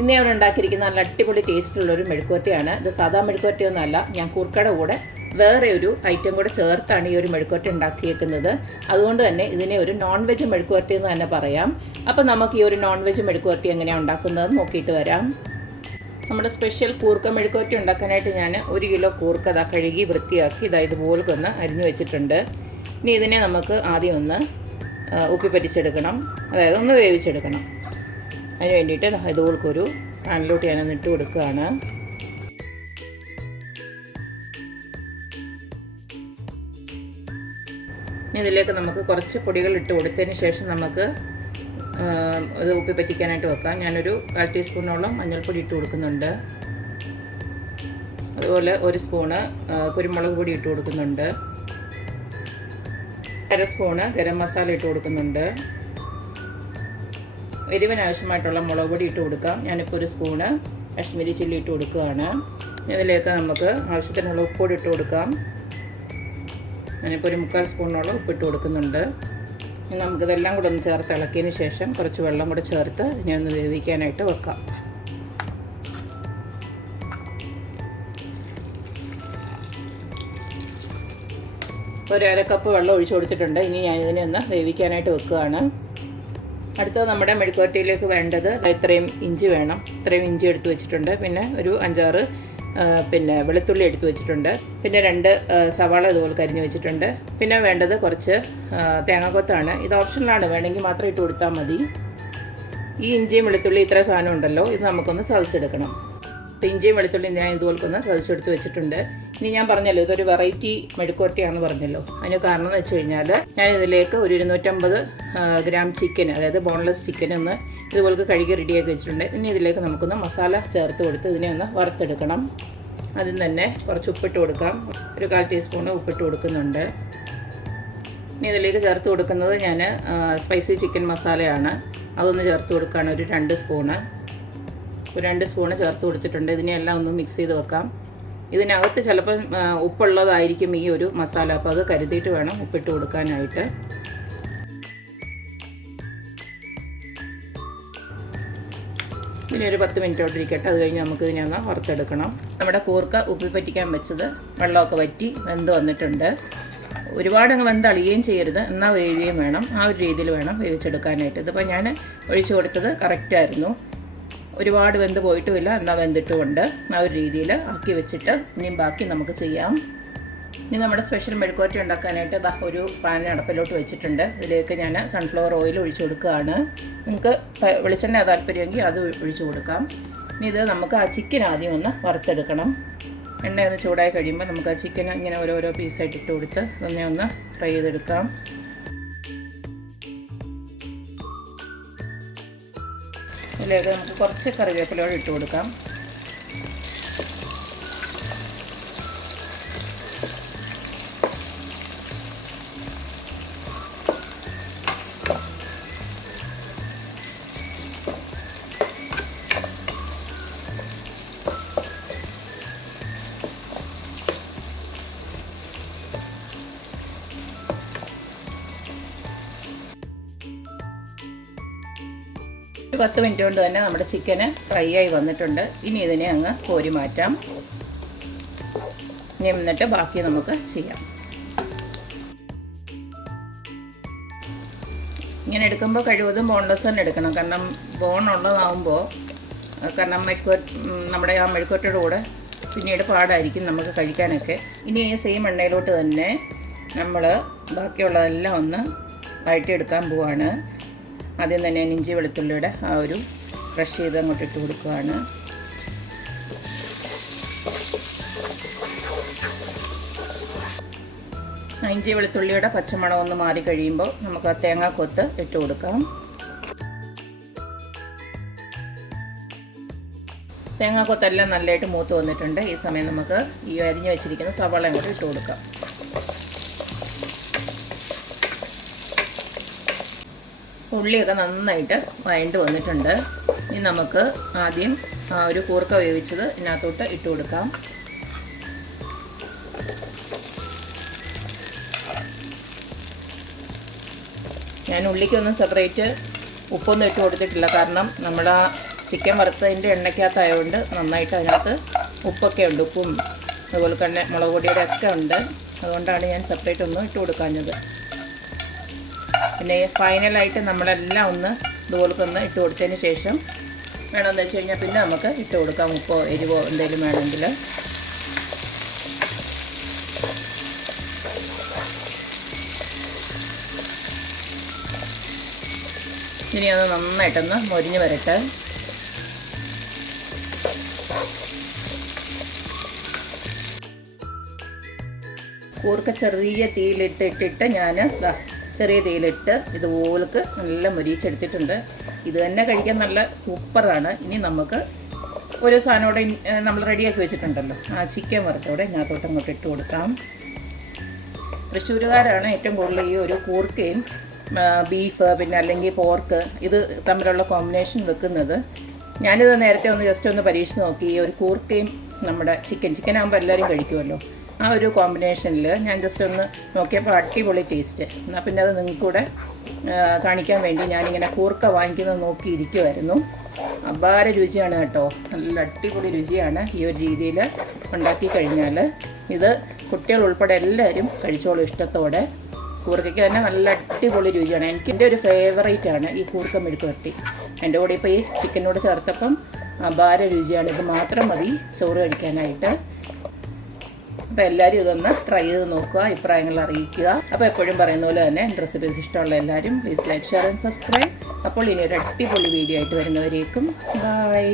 ഇന്ന് ഞാൻ ഉണ്ടാക്കിയിരിക്കുന്ന നല്ല അടിപൊളി ടേസ്റ്റുള്ളൊരു മെഴുക്കുവരട്ടിയാണ്. ഇത് സാധാ മെഴുക്കുവരട്ടിയൊന്നുമല്ല, ഞാൻ കൂർക്കയുടെ കൂടെ വേറെ ഒരു ഐറ്റം കൂടെ ചേർത്താണ് ഈ ഒരു മെഴുക്കുവരട്ടി ഉണ്ടാക്കിയേക്കുന്നത്. അതുകൊണ്ട് തന്നെ ഇതിനെ ഒരു നോൺ വെജ് മെഴുക്കുവരട്ടി എന്ന് തന്നെ പറയാം. അപ്പോൾ നമുക്ക് ഈ ഒരു നോൺ വെജ് മെഴുക്കുവരട്ടി എങ്ങനെയാണ് ഉണ്ടാക്കുന്നത് നോക്കിയിട്ട് വരാം. നമ്മുടെ സ്പെഷ്യൽ കൂർക്ക മെഴുക്കുവരട്ടി ഉണ്ടാക്കാനായിട്ട് ഞാൻ 1 കിലോ കൂർക്ക കഴുകി വൃത്തിയാക്കി ഇതുപോലെ ഒന്ന് അരിഞ്ഞു വെച്ചിട്ടുണ്ട്. ഇനി ഇതിനെ നമുക്ക് ആദ്യം ഒന്ന് ഉപ്പി പറ്റിച്ചെടുക്കണം, അതായത് ഒന്ന് വേവിച്ചെടുക്കണം. അതിന് വേണ്ടിയിട്ട് ഇതുപോലൊരു പാനിലോട്ട് ഞാനൊന്ന് ഇട്ട് കൊടുക്കുകയാണ്. ഇനി ഇതിലേക്ക് നമുക്ക് കുറച്ച് പൊടികൾ ഇട്ട് കൊടുത്തതിന് ശേഷം നമുക്ക് ഇത് ഉപ്പി പറ്റിക്കാനായിട്ട് വെക്കാം. ഞാനൊരു 1/4 ടീസ്പൂണോളം മഞ്ഞൾപ്പൊടി ഇട്ട് കൊടുക്കുന്നുണ്ട്. അതുപോലെ 1 സ്പൂണ് കുരുമുളക് പൊടി ഇട്ട് കൊടുക്കുന്നുണ്ട്. 1/2 സ്പൂണ് ഗരം മസാല ഇട്ട് കൊടുക്കുന്നുണ്ട്. എരിവിന് ആവശ്യമായിട്ടുള്ള മുളക് പൊടി ഇട്ട് കൊടുക്കാം. ഞാനിപ്പോൾ 1 സ്പൂണ് കാശ്മീരി ചില്ലി ഇട്ട് കൊടുക്കുകയാണ്. ഇതിലേക്ക് നമുക്ക് ആവശ്യത്തിനുള്ള ഉപ്പൊടി ഇട്ട് കൊടുക്കാം. ഞാനിപ്പോൾ 1/4 സ്പൂണോളം ഉപ്പിട്ട് കൊടുക്കുന്നുണ്ട്. ഇനി നമുക്കിതെല്ലാം കൂടെ ഒന്ന് ചേർത്ത് ഇളക്കിയതിന് ശേഷം കുറച്ച് വെള്ളം കൂടെ ചേർത്ത് ഇനി ഒന്ന് വേവിക്കാനായിട്ട് വെക്കാം. ഒരു 1/2 കപ്പ് വെള്ളം ഒഴിച്ചു കൊടുത്തിട്ടുണ്ട്. ഇനി ഞാനിതിനെ ഒന്ന് വേവിക്കാനായിട്ട് വെക്കുകയാണ്. അടുത്തത് നമ്മുടെ മെഴുക്കുവരട്ടിയിലേക്ക് വേണ്ടത് ഇത്രയും ഇഞ്ചി വേണം. ഇത്രയും ഇഞ്ചി എടുത്ത് വെച്ചിട്ടുണ്ട്. പിന്നെ ഒരു 5-6 വെളുത്തുള്ളി എടുത്ത് വെച്ചിട്ടുണ്ട്. പിന്നെ 2 സവാള ഇതുപോലെ കരിഞ്ഞ് വെച്ചിട്ടുണ്ട്. പിന്നെ വേണ്ടത് കുറച്ച് തേങ്ങാക്കൊത്താണ്. ഇത് ഓപ്ഷനിലാണ്, വേണമെങ്കിൽ മാത്രം ഇട്ട് കൊടുത്താൽ മതി. ഈ ഇഞ്ചിയും വെളുത്തുള്ളി ഇത്ര സാധനം ഉണ്ടല്ലോ, ഇത് നമുക്കൊന്ന് ചതച്ചെടുക്കണം. ഇഞ്ചിയും വെളുത്തുള്ളിയും ഞാൻ ഇതുപോലൊന്ന് ചതച്ചെടുത്ത് വെച്ചിട്ടുണ്ട്. ഇനി ഞാൻ പറഞ്ഞല്ലോ ഇതൊരു വെറൈറ്റി മെഴുക്കുവരട്ടിയാണെന്ന് പറഞ്ഞല്ലോ. അതിന് കാരണം എന്ന് വെച്ച് കഴിഞ്ഞാൽ ഞാൻ ഇതിലേക്ക് ഒരു 250 ഗ്രാം ചിക്കൻ, അതായത് ബോൺലെസ് ചിക്കൻ ഒന്ന് ഇതുപോലെ കഴുകി റെഡിയാക്കി വെച്ചിട്ടുണ്ട്. ഇനി ഇതിലേക്ക് നമുക്കൊന്ന് മസാല ചേർത്ത് കൊടുത്ത് ഇതിനെ ഒന്ന് വറുത്തെടുക്കണം. അതിന് തന്നെ കുറച്ച് ഉപ്പിട്ട് കൊടുക്കാം. ഒരു 1/4 ടീസ്പൂൺ ഉപ്പിട്ട് കൊടുക്കുന്നുണ്ട്. ഇനി ഇതിലേക്ക് ചേർത്ത് കൊടുക്കുന്നത് ഞാൻ സ്പൈസി ചിക്കൻ മസാലയാണ്. അതൊന്ന് ചേർത്ത് കൊടുക്കുകയാണ്. ഒരു 2 സ്പൂണ് ചേർത്ത് കൊടുത്തിട്ടുണ്ട്. ഇതിനെല്ലാം ഒന്ന് മിക്സ് ചെയ്ത് വെക്കാം. ഇതിനകത്ത് ചിലപ്പം ഉപ്പുള്ളതായിരിക്കും ഈ ഒരു മസാല, അപ്പോൾ അത് കരുതിയിട്ട് വേണം ഉപ്പിട്ട് കൊടുക്കാനായിട്ട്. ഇതിനൊരു 10 മിനിറ്റോട്ട് ഇരിക്കട്ടെ. അത് കഴിഞ്ഞ് നമുക്ക് ഇതിനെ ഒന്ന് വറുത്തെടുക്കണം. നമ്മുടെ കൂർക്ക ഉപ്പിൽ പറ്റിക്കാൻ വെച്ചത് വെള്ളമൊക്കെ വറ്റി വെന്ത് വന്നിട്ടുണ്ട്. ഒരുപാട് അങ്ങ് വെന്തളിയുകയും ചെയ്യരുത്, എന്നാൽ വേവുകയും വേണം. ആ ഒരു രീതിയിൽ വേണം വേവിച്ചെടുക്കാനായിട്ട്. ഇതിപ്പോൾ ഞാൻ ഒഴിച്ചു കൊടുത്തത് കറക്റ്റായിരുന്നു. ഒരുപാട് വെന്ത് പോയിട്ടുമില്ല, എന്നാൽ വെന്തിട്ടുമുണ്ട്. ആ ഒരു രീതിയിൽ ആക്കി വെച്ചിട്ട് ഇനിയും ബാക്കി നമുക്ക് ചെയ്യാം. ഇനി നമ്മുടെ സ്പെഷ്യൽ മെഴുക്കുവരട്ടി ഉണ്ടാക്കാനായിട്ട് ഒരു പാൻ അടപ്പിലോട്ട് വെച്ചിട്ടുണ്ട്. ഇതിലേക്ക് ഞാൻ സൺഫ്ലവർ ഓയിൽ ഒഴിച്ചു കൊടുക്കുകയാണ്. നിങ്ങൾക്ക് വെളിച്ചെണ്ണ താല്പര്യമെങ്കിൽ അത് ഒഴിച്ചു കൊടുക്കാം. ഇനി ഇത് നമുക്ക് ആ ചിക്കൻ ആദ്യം ഒന്ന് വറുത്തെടുക്കണം. എണ്ണ ഒന്ന് ചൂടായി കഴിയുമ്പോൾ നമുക്ക് ആ ചിക്കൻ ഇങ്ങനെ ഓരോരോ പീസായിട്ട് ഇട്ട് കൊടുത്ത് അതിനെ ഒന്ന് ഫ്രൈ ചെയ്തെടുക്കാം. ഇതിലേക്ക് നമുക്ക് കുറച്ച് കറിവേപ്പിലയോട് ഇട്ട് കൊടുക്കാം. ഒരു 10 മിനിറ്റ് കൊണ്ട് തന്നെ നമ്മുടെ ചിക്കന് ഫ്രൈ ആയി വന്നിട്ടുണ്ട്. ഇനി ഇതിനെ അങ്ങ് കോരി മാറ്റാം. ഇനി എന്നിട്ട് ബാക്കി നമുക്ക് ചെയ്യാം. ഇങ്ങനെ എടുക്കുമ്പോൾ കഴിവതും ബോൺലെസ് തന്നെ എടുക്കണം. കാരണം ബോൺ ഉള്ളതാകുമ്പോൾ നമ്മുടെ ആ മെഴുക്കുവരട്ടിയുടെ കൂടെ പിന്നീട് പാടായിരിക്കും നമുക്ക് കഴിക്കാനൊക്കെ. ഇനി ഈ സെയിം എണ്ണയിലോട്ട് തന്നെ നമ്മൾ ബാക്കിയുള്ളതെല്ലാം ഒന്ന് വഴറ്റിയെടുക്കാൻ പോവാണ്. ആദ്യം തന്നെ ഇഞ്ചി വെളുത്തുള്ളിയുടെ ആ ഒരു ക്രഷ് ചെയ്ത് അങ്ങോട്ട് ഇട്ട് കൊടുക്കുകയാണ്. ഇഞ്ചി വെളുത്തുള്ളിയുടെ പച്ചമണം ഒന്ന് മാറി കഴിയുമ്പോൾ നമുക്ക് ആ തേങ്ങാക്കൊത്ത് ഇട്ട് കൊടുക്കാം. തേങ്ങാക്കൊത്തെല്ലാം നല്ലതായിട്ട് മൂത്ത് വന്നിട്ടുണ്ട്. ഈ സമയം നമുക്ക് ഈ അരിഞ്ഞ് വെച്ചിരിക്കുന്ന സവാള അങ്ങോട്ട് ഇട്ട് കൊടുക്കാം. ഉള്ളിയൊക്കെ നന്നായിട്ട് വഴണ്ട് വന്നിട്ടുണ്ട്. ഇനി നമുക്ക് ആദ്യം ഒരു കൂർക്ക വേവിച്ചത് ഇതിനകത്തോട്ട് ഇട്ട് കൊടുക്കാം. ഞാൻ ഉള്ളിക്കൊന്നും സെപ്പറേറ്റ് ഉപ്പൊന്നും ഇട്ട് കൊടുത്തിട്ടില്ല. കാരണം നമ്മൾ ആ ചിക്കൻ വറുത്തതിൻ്റെ എണ്ണയ്ക്കകത്തായതുകൊണ്ട് നന്നായിട്ട് അതിനകത്ത് ഉപ്പൊക്കെ ഉണ്ട്. ഉപ്പും അതുപോലെ തന്നെ മുളക് പൊടിയുടെ ഒക്കെ ഉണ്ട്. അതുകൊണ്ടാണ് ഞാൻ സെപ്പറേറ്റ് ഒന്നും ഇട്ട് കൊടുക്കാഞ്ഞത്. പിന്നെ ഫൈനലായിട്ട് നമ്മളെല്ലാം ഒന്ന് ഇതുപോലൊക്കെ ഒന്ന് ഇട്ട് കൊടുത്തതിന് ശേഷം വേണമെന്ന് വെച്ച് കഴിഞ്ഞാൽ പിന്നെ നമുക്ക് ഇട്ട് കൊടുക്കാം. ഉപ്പോ എരിവോ എന്തെങ്കിലും വേണമെങ്കിൽ. ഇനി അത് നന്നായിട്ടൊന്ന് മൊരിഞ്ഞ് വരട്ടെ. കൂർക്ക ചെറിയ തീയിലിട്ടിട്ട് ഞാൻ ചെറിയ തീയിലിട്ട് ഇതുപോലൊക്കെ നല്ല മൊരിച്ചെടുത്തിട്ടുണ്ട്. ഇത് തന്നെ കഴിക്കാൻ നല്ല സൂപ്പറാണ്. ഇനി നമുക്ക് ഒരു സാധനോടെ നമ്മൾ റെഡിയാക്കി വെച്ചിട്ടുണ്ടല്ലോ, ആ ചിക്കൻ വറുത്തോടെ ഇതിനകത്തോട്ട് അങ്ങോട്ട് ഇട്ട് കൊടുക്കാം. തൃശ്ശൂരുകാരാണ് ഏറ്റവും കൂടുതൽ ഈ ഒരു കൂർക്കയും ബീഫ് പിന്നെ അല്ലെങ്കിൽ പോർക്ക് ഇത് തമ്മിലുള്ള കോമ്പിനേഷൻ വെക്കുന്നത്. ഞാനിത് നേരത്തെ ഒന്ന് ജസ്റ്റ് ഒന്ന് പരീക്ഷിച്ച് നോക്കി. ഈ ഒരു കൂർക്കയും നമ്മുടെ ചിക്കൻ ആകുമ്പോൾ എല്ലാവരും കഴിക്കുമല്ലോ, ആ ഒരു കോമ്പിനേഷനിൽ ഞാൻ ജസ്റ്റ് ഒന്ന് നോക്കിയപ്പോൾ അടിപൊളി ടേസ്റ്റ്. എന്നാൽ പിന്നെ അത് നിങ്ങൾക്കൂടെ കാണിക്കാൻ വേണ്ടി ഞാനിങ്ങനെ കൂർക്ക വാങ്ങിക്കുന്നത് നോക്കിയിരിക്കുമായിരുന്നു. അപാര രുചിയാണ് കേട്ടോ, നല്ല അടിപൊളി രുചിയാണ്. ഈ ഒരു രീതിയിൽ ഉണ്ടാക്കി കഴിഞ്ഞാൽ ഇത് കുട്ടികൾ ഉൾപ്പെടെ എല്ലാവരും കഴിച്ചോളും ഇഷ്ടത്തോടെ. കൂർക്കയ്ക്ക് തന്നെ നല്ല അടിപൊളി രുചിയാണ്. എനിക്കെൻ്റെ ഒരു ഫേവറേറ്റാണ് ഈ കൂർക്ക മെഴുക്ക് വരട്ടി. എൻ്റെ കൂടെ ഇപ്പോൾ ഈ ചിക്കനോട് ചേർത്തപ്പം അപാര രുചിയാണ്. ഇത് മാത്രം മതി ചോറ് കഴിക്കാനായിട്ട്. അപ്പോൾ എല്ലാവരും ഇതൊന്ന് ട്രൈ ചെയ്ത് നോക്കുക, അഭിപ്രായങ്ങൾ അറിയിക്കുക. അപ്പോൾ എപ്പോഴും പറയുന്ന പോലെ തന്നെ എൻ്റെ റെസിപ്പീസ് ഇഷ്ടമുള്ള എല്ലാവരും please like, share and subscribe. അപ്പോൾ ഇനി ഒരു അടിപൊളി വീഡിയോ ആയിട്ട് വരുന്നവരേക്കും ബൈ.